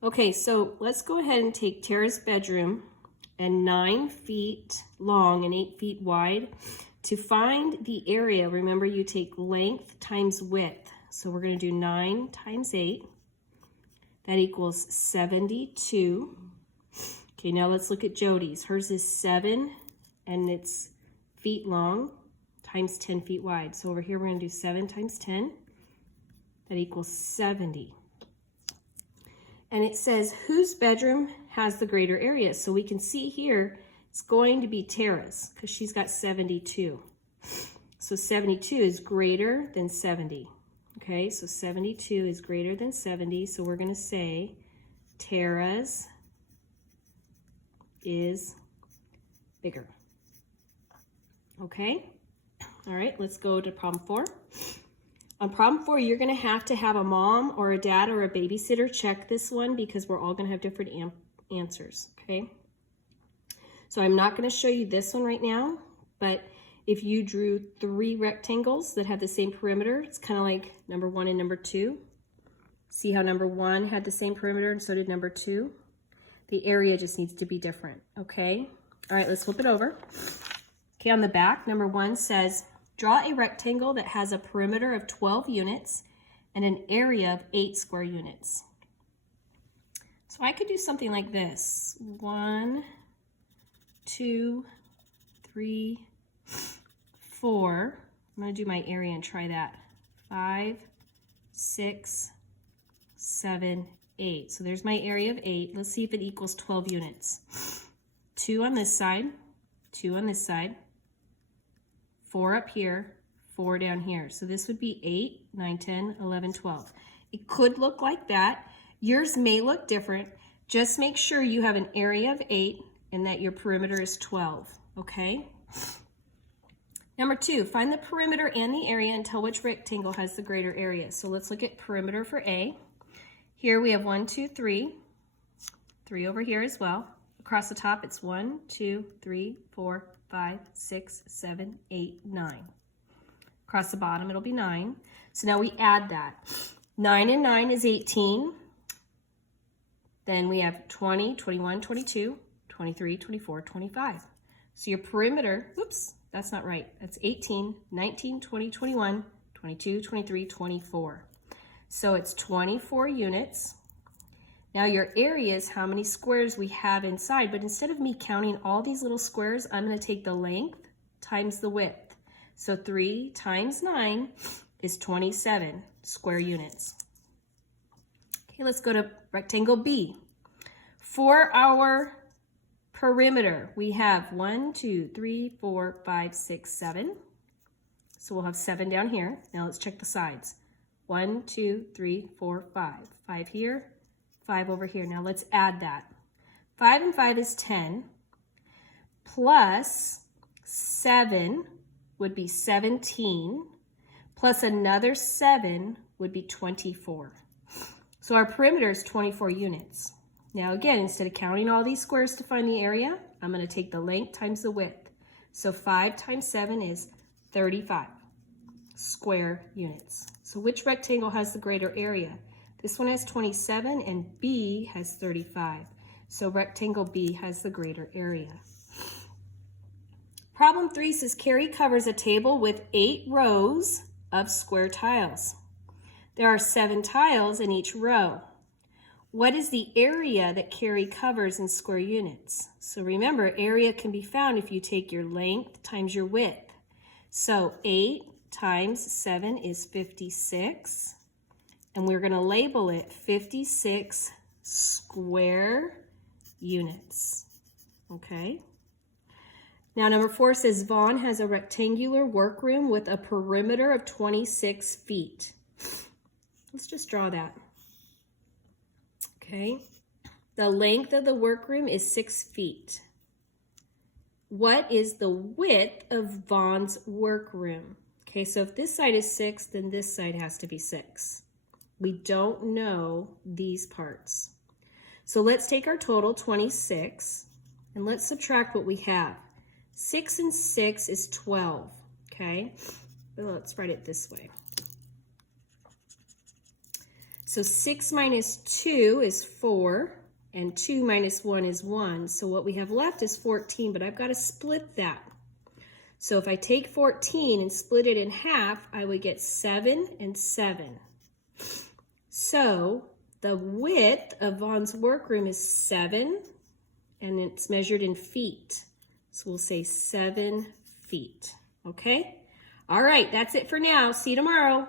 Okay, so let's go ahead and take Tara's bedroom and 9 feet long and 8 feet wide. To find the area, remember you take length times width. So we're going to do 9 times 8. That equals 72. Okay, now let's look at Jody's. Hers is 7 and it's feet long times 10 feet wide. So over here we're going to do 7 times 10. That equals 70. And it says whose bedroom has the greater area. So we can see here it's going to be Tara's because she's got 72. So 72 is greater than 70. Okay, so 72 is greater than 70. So we're going to say Tara's is bigger. Okay, all right, let's go to problem 4. On problem 4, you're going to have a mom or a dad or a babysitter check this one because we're all going to have different answers, okay? So I'm not going to show you this one right now, but if you drew 3 rectangles that have the same perimeter, it's kind of like number 1 and number 2. See how number 1 had the same perimeter and so did number 2? The area just needs to be different, okay? All right, let's flip it over. Okay, on the back, number 1 says, draw a rectangle that has a perimeter of 12 units and an area of 8 square units. So I could do something like this. 1, 2, 3, 4. I'm going to do my area and try that. 5, 6, 7, 8. So there's my area of 8. Let's see if it equals 12 units. 2 on this side, 2 on this side, 4 up here, 4 down here. So this would be 8, 9, 10, 11, 12. It could look like that. Yours may look different. Just make sure you have an area of 8 and that your perimeter is 12, okay? Number 2, find the perimeter and the area and tell which rectangle has the greater area. So let's look at perimeter for A. Here we have 1, 2, 3. 3 over here as well. Across the top, it's 1, 2, 3, 4, 5, 6, 7, 8, 9. Across the bottom, it'll be 9. So now we add that. 9 and 9 is 18. Then we have 20, 21, 22, 23, 24, 25. So your perimeter, whoops, that's not right. That's 18, 19, 20, 21, 22, 23, 24. So it's 24 units. Now your area is how many squares we have inside, but instead of me counting all these little squares, I'm going to take the length times the width. So 3 times 9 is 27 square units. Okay, let's go to rectangle B. For our perimeter, we have 1, 2, 3, 4, 5, 6, 7. So we'll have 7 down here. Now let's check the sides. 1, 2, 3, 4, 5. 5 here, 5 over here. Now let's add that. 5 and 5 is 10, plus 7 would be 17, plus another 7 would be 24. So our perimeter is 24 units. Now again, instead of counting all these squares to find the area, I'm going to take the length times the width. So 5 times 7 is 35 square units. So which rectangle has the greater area? This one has 27 and B has 35. So rectangle B has the greater area. Problem 3 says Carrie covers a table with 8 rows of square tiles. There are 7 tiles in each row. What is the area that Carrie covers in square units? So remember, area can be found if you take your length times your width. So 8 times 7 is 56. And we're going to label it 56 square units. Okay. Now number 4 says Vaughn has a rectangular workroom with a perimeter of 26 feet. Let's just draw that. Okay. The length of the workroom is 6 feet. What is the width of Vaughn's workroom? Okay, so if this side is 6, then this side has to be 6. We don't know these parts. So let's take our total, 26, and let's subtract what we have. 6 and 6 is 12, okay? Well, let's write it this way. So 6 minus 2 is 4, and 2 minus 1 is 1. So what we have left is 14, but I've got to split that. So if I take 14 and split it in half, I would get 7 and 7. So the width of Vaughn's workroom is 7, and it's measured in feet. So we'll say 7 feet, okay? All right, that's it for now. See you tomorrow.